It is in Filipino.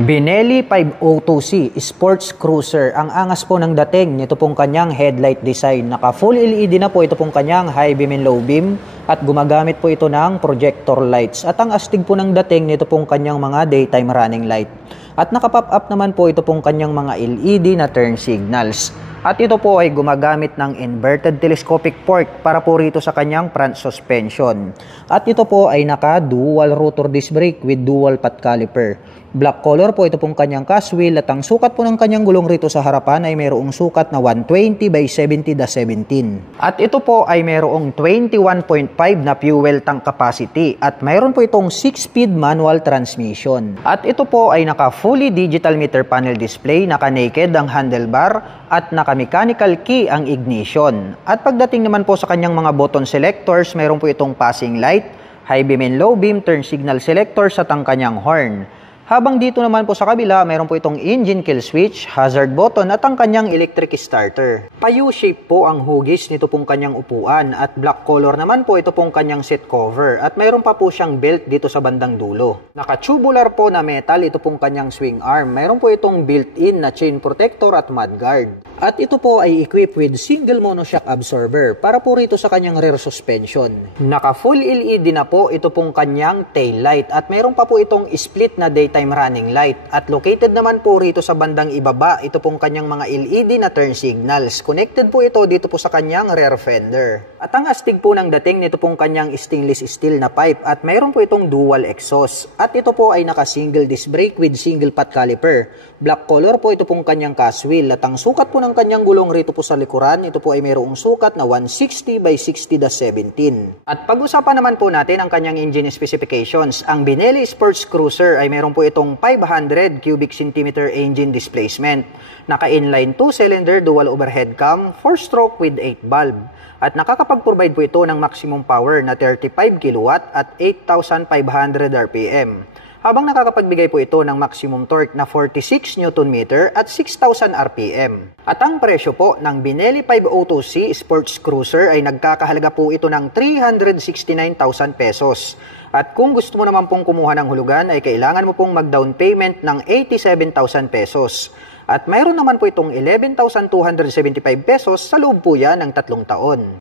Benelli 502C Sports Cruiser. Ang angas po ng dating nito pong kanyang headlight design. Naka full LED na po ito pong kanyang high beam and low beam at gumagamit po ito ng projector lights. At ang astig po ng dating nito pong kanyang mga daytime running light. At naka-pop up naman po ito pong kanyang mga LED na turn signals. At ito po ay gumagamit ng inverted telescopic fork para po rito sa kanyang front suspension. At ito po ay naka-dual rotor disc brake with dual path caliper. Black color po ito pong kanyang cast wheel at ang sukat po ng kanyang gulong rito sa harapan ay mayroong sukat na 120 by 70/17. At ito po ay mayroong 21.5 na fuel tank capacity at mayroon po itong 6-speed manual transmission. At ito po ay naka fully digital meter panel display, naka naked ang handlebar at naka mechanical key ang ignition. At pagdating naman po sa kanyang mga button selectors, mayroon po itong passing light, high beam and low beam, turn signal selectors at ang kanyang horn. Habang dito naman po sa kabila, mayroon po itong engine kill switch, hazard button at ang kanyang electric starter. Pa-U-shape po ang hugis nito pong kanyang upuan at black color naman po ito pong kanyang seat cover at mayroon pa po siyang belt dito sa bandang dulo. Naka-tubular po na metal ito pong kanyang swing arm. Mayroon po itong built-in na chain protector at mudguard. At ito po ay equipped with single monoshock absorber para po rito sa kanyang rear suspension. Naka full LED na po ito pong kanyang tail light at mayroon pa po itong split na daytime running light. At located naman po rito sa bandang ibaba ito pong kanyang mga LED na turn signals. Connected po ito dito po sa kanyang rear fender. At ang astig po ng dating nito pong kanyang stainless steel na pipe at mayroon po itong dual exhaust. At ito po ay naka single disc brake with single path caliper. Black color po ito pong kanyang cast wheel at ang sukat po ng kanyang gulong rito po sa likuran, ito po ay mayroong sukat na 160 by 60/17. At pag-usapan naman po natin ang kanyang engine specifications. Ang Benelli Sports Cruiser ay mayroon po itong 500 cubic centimeter engine displacement. Naka-inline 2-cylinder dual overhead cam, 4-stroke with 8 valve. At nakakapag-provide po ito ng maximum power na 35 kW at 8,500 RPM. Habang nakakapagbigay po ito ng maximum torque na 46 Nm at 6,000 RPM. At ang presyo po ng Benelli 502C Sports Cruiser ay nagkakahalaga po ito ng 369,000 pesos. At kung gusto mo naman pong kumuha ng hulugan ay kailangan mo pong mag-down payment ng 87,000 pesos. At mayroon naman po itong 11,275 pesos sa loob po yan ng 3 taon.